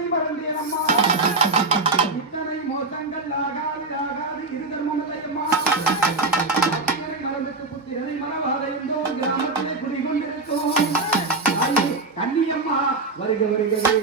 என்னை மறந்தேனம்மா இத்தனை மோசங்கள் ஆகாது ஆகாது இது தர்மமில்லையம்மா புத்திரனை மறந்துட்டு புத்திரனை மறவாத கிராமத்திலே குடிகொண்டிருக்கோம் ஐயே, கன்னியம்மா வருக வருகவே.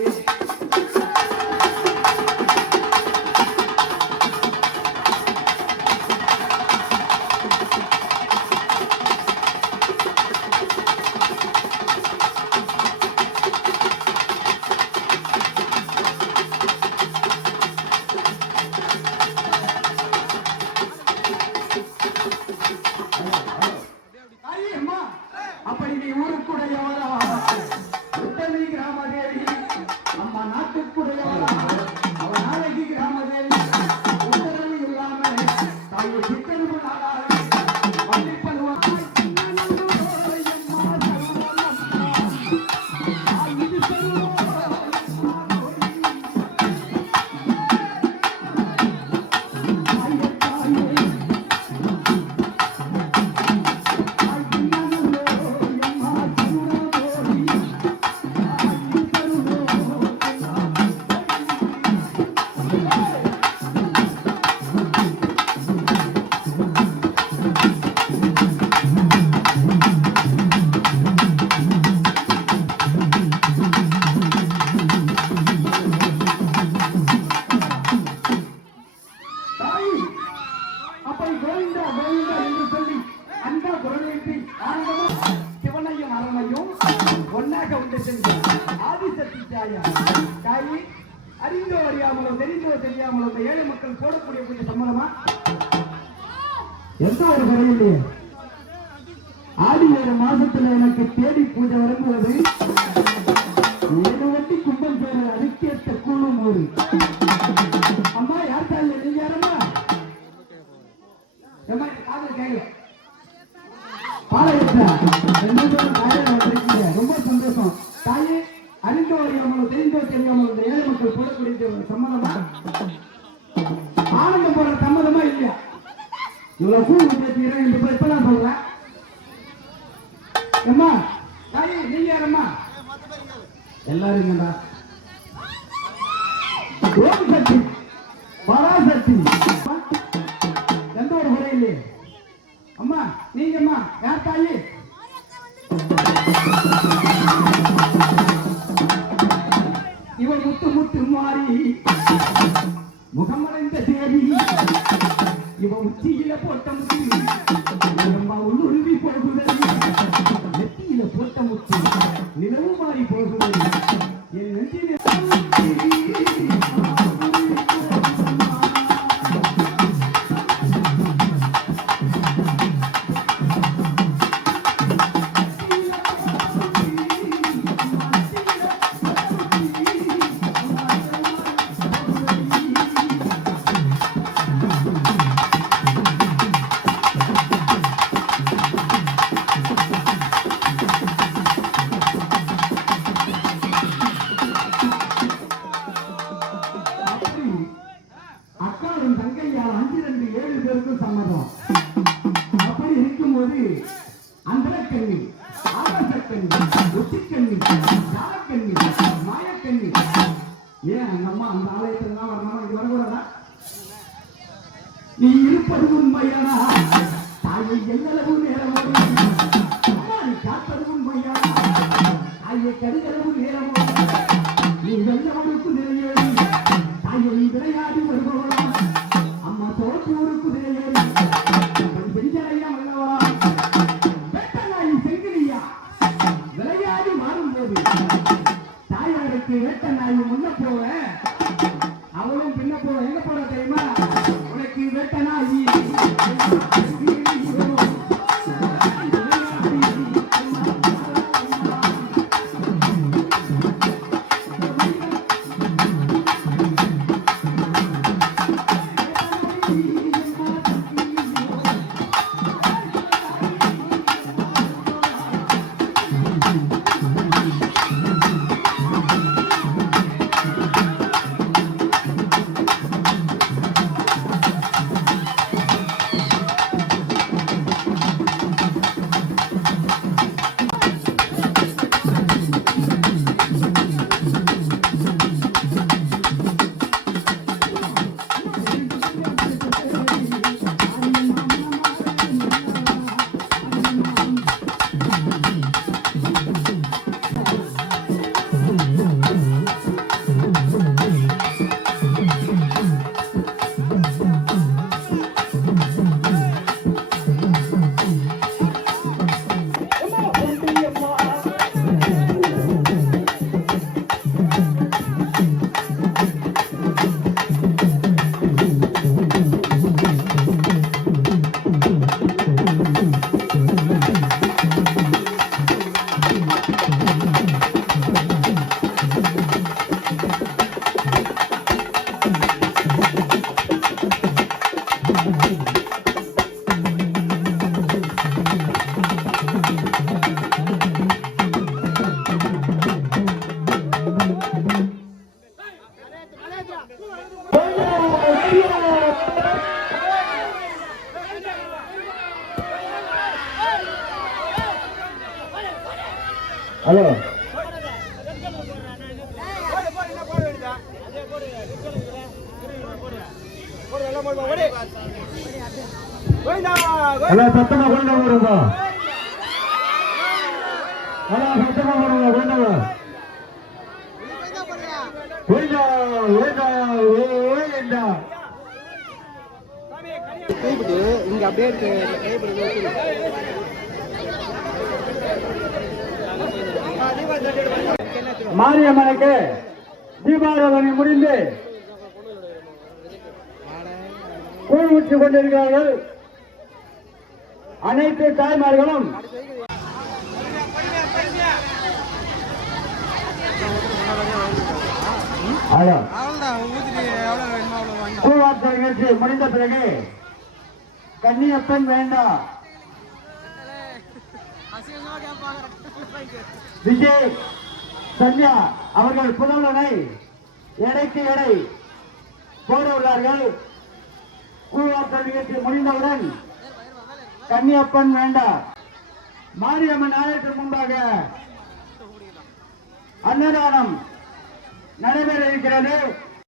குரலேற்றி ஆனந்தமா சிவனையும் அரணையும் ஒன்னாக உண்டு சென்ற ஆதிசக்தி தாயா தாயி அறிந்தோ அறியாமலோ தெரிந்தோ தெரியாமலோ இந்த ஏழை மக்கள் போடக்கூடிய கூடிய சம்பளமா எந்த ஒரு குறையில்லையே ஆடி ஏழு மாசத்துல எனக்கு தேடி பூஜை வரும்போது ஏழு வட்டி கும்பல் பேரு அதுக்கேற்ற கூழும் ஒரு அம்மா யார் தாய்? நீங்க யாரம்மா? ஏம்மா கேட்கல ரொம்ப சந்தோஷம் தாயே அறிந்தோ அறியாமலோ தெரிந்தோ தெரியாமல் இந்த ஏழை மக்கள் போடக்கூடிய ஒரு சம்மதமா ஆனந்தம் போற சம்மதமா இல்லையா இவ்வளவு பூ ஊற்றி ரெண்டு பேர் இப்ப நான் சொல்றேன் அம்மா தாயே நீங்க யாரம்மா எல்லாரும் இங்கடா ஓம் சக்தி. பராசக்தி அம்மா நீங்கம்மா யார் தாயி? இவன் முத்து முத்து மாறி முகமடைந்த தேவி இவ உச்சியில போட்ட முத்து அக்காவும் தங்கையால் அஞ்சு ரெண்டு ஏழு பேருக்கும் சம்மதம். அப்படி இருக்கும்போது அந்தரக்கண்ணி ஆகாசக்கண்ணி ஒத்திக்கண்ணி ஜாலக்கண்ணி மாயக்கண்ணி. ஏன் நம்ம அந்த ஆலயத்தில் தான் வரணும்? இது வரக்கூடாதா? நீ இருப்பது உண்மையானா தாயை எல்லளவு நேரம் அம்மா நீ காப்பது உண்மையானா தாயை கருதளவு நேரம் தாயாருக்கு வேட்ட நாய் முன்ன போவ அவளும் பின்ன போவ எங்க போற தெரியுமா? உனக்கு வேட்ட நாய் ஹலோ. ஹலோ சத்தமா கொண்டு வருங்க ஹலோ சத்தமா வருங்க கொண்டு ஓய்டா ஓய்டா ஓய்டா கைப்பிடி இங்க அப்படியே இருக்கு கைப்பிடி மாரியம்மனுக்கு தீபாராதனை முடிந்து கூழ் ஊற்றிக் கொண்டிருக்கிறார்கள் அனைத்து தாய்மார்களும். ஹலோ நிகழ்ச்சி முடிந்த பிறகு கன்னியப்பன் வேண்டாம் விஜய் சந்தியா அவர்கள் புதல்வனை எடைக்கு எடை போட உள்ளார்கள் கூழாக்கல் இயற்றி முடிந்தவுடன் கன்னியப்பன் வேண்டாம் மாரியம்மன் ஆலயத்திற்கு முன்பாக அன்னதானம் நடைபெற இருக்கிறது.